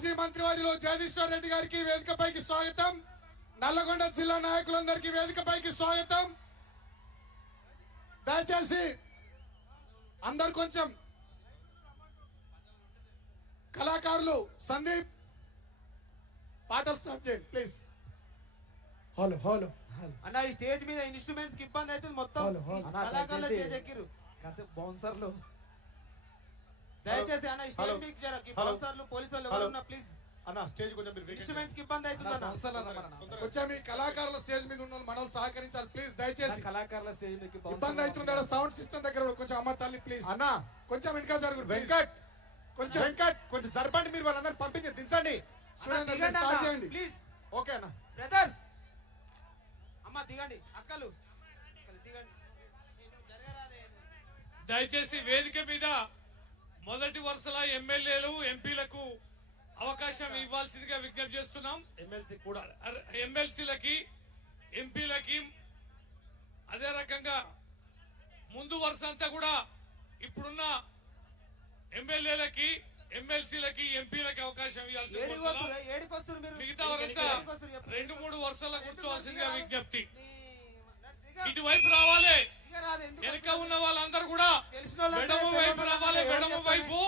మాజీ మంత్రివర్యులు జగదీశ్వర్ రెడ్డి గారికి వేదికపైకి స్వాగతం. నల్లగొండ జిల్లా నాయకులందరికీ వేదికపైకి స్వాగతం. దయచేసి అందరు కొంచెం కళాకారులు సందీప్ పాటలు స్టార్ట్ చేయండి ప్లీజ్. హలో హలో అన్న ఈ స్టేజ్ మీద ఇన్స్ట్రుమెంట్స్ కి ఇబ్బంది అవుతుంది మొత్తం. కళాకారులు స్టేజ్ ఎక్కిరు కాసేపు బౌన్సర్లు. దయచేసి అన్న ఈ స్టేజ్ మీద జర బౌన్సర్లు పోలీసు వాళ్ళు ఎవరున్నా ప్లీజ్ అన్న స్టేజ్ కొంచెం ఇన్స్ట్రుమెంట్స్ కి ఇబ్బంది అవుతుంది అన్న. కొంచెం ఈ కళాకారుల స్టేజ్ మీద ఉన్న మనం సహకరించాలి ప్లీజ్. దయచేసి కళాకారుల స్టేజ్ మీద ఇబ్బంది అవుతుంది. సౌండ్ సిస్టమ్ దగ్గర కొంచెం అమ్మ తల్లి ప్లీజ్ అన్న కొంచెం వెనక జరుగు. వెంకట్ కొంచెం జరపండి. మీరు వాళ్ళందరూ పంపించి దించండి. ప్లీజ్ ఓకే అన్న. బ్రదర్స్ అమ్మ దిగండి. అక్కలు దిగండి. దయచేసి వేదిక మీద మొదటి వరుసల ఎమ్మెల్యేలు ఎంపీలకు అవకాశం ఇవ్వాల్సిందిగా విజ్ఞప్తి చేస్తున్నాం. ఎమ్మెల్సీలకి ఎంపీలకి అదే రకంగా ముందు వరుస అంతా కూడా ఇప్పుడున్న ఎమ్మెల్యేలకి ఎమ్మెల్సీలకి ఎంపీలకి అవకాశం ఇవ్వాల్సి మిగతా వారంతా 2-3 వరుసల కూర్చోవాల్సిందిగా విజ్ఞప్తి. ఇటువైపు రావాలి. వెనుక ఉన్న వాళ్ళందరూ కూడా ఎడమ వైపు రావాలి. ఎడమ వైపు